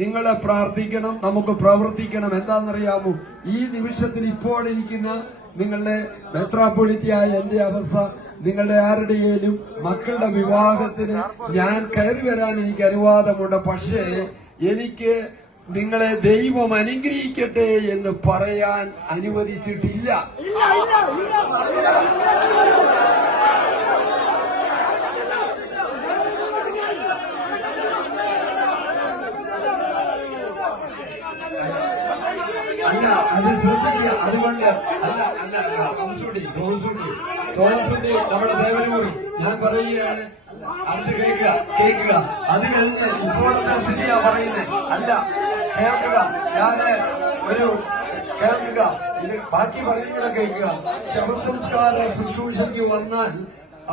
നിങ്ങളെ പ്രാർത്ഥിക്കണം, നമുക്ക് പ്രവർത്തിക്കണം. എന്താണെന്നറിയാമോ, ഈ നിമിഷത്തിൽ ഇപ്പോൾ ഇരിക്കുന്ന നിങ്ങളുടെ മെത്രാപ്പൊളിറ്റിയായ എന്റെ അവസ്ഥ, നിങ്ങളുടെ ആരുടെയും മക്കളുടെ വിവാഹത്തിന് ഞാൻ കയറി വരാൻ എനിക്ക് അനുവാദമുണ്ട്. പക്ഷേ എനിക്ക് നിങ്ങളെ ദൈവം അനുഗ്രഹിക്കട്ടെ എന്ന് പറയാൻ അനുവദിച്ചിട്ടില്ല. അല്ല, അത് ശ്രദ്ധിക്കുക. അതുകൊണ്ട് തോമസുണ്ടി നമ്മുടെ ദേവനൂർ ഞാൻ പറയുകയാണ്. അടുത്ത് കേൾക്കുക. അത് കഴിഞ്ഞ് ഇപ്പോഴത്തെ സ്ഥിതിയാ പറയുന്നത്. അല്ല, കേൾക്കുക. കേൾക്കുക. ഇത് ബാക്കി പറയുന്നത് കേൾക്കുക. ശവസംസ്കാര ശുശ്രൂഷയ്ക്ക് വന്നാൽ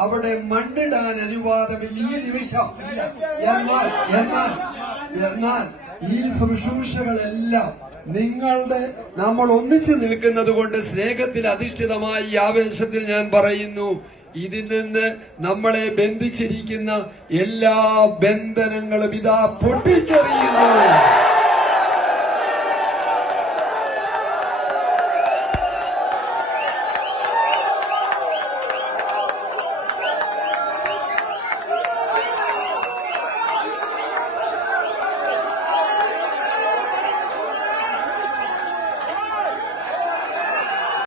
അവിടെ മണ്ണിടാൻ അനുവാദമില്ല ഈ നിമിഷം. എന്നാൽ ഈ ശുശ്രൂഷകളെല്ലാം നമ്മൾ ഒന്നിച്ചു നിൽക്കുന്നത് കൊണ്ട് സ്നേഹത്തിൽ അധിഷ്ഠിതമായ ഈ ആവേശത്തിൽ ഞാൻ പറയുന്നു, ഇതിൽ നിന്ന് നമ്മളെ ബന്ധിച്ചിരിക്കുന്ന എല്ലാ ബന്ധനങ്ങളും ഇതാ പൊട്ടിച്ചെറിയുന്നു.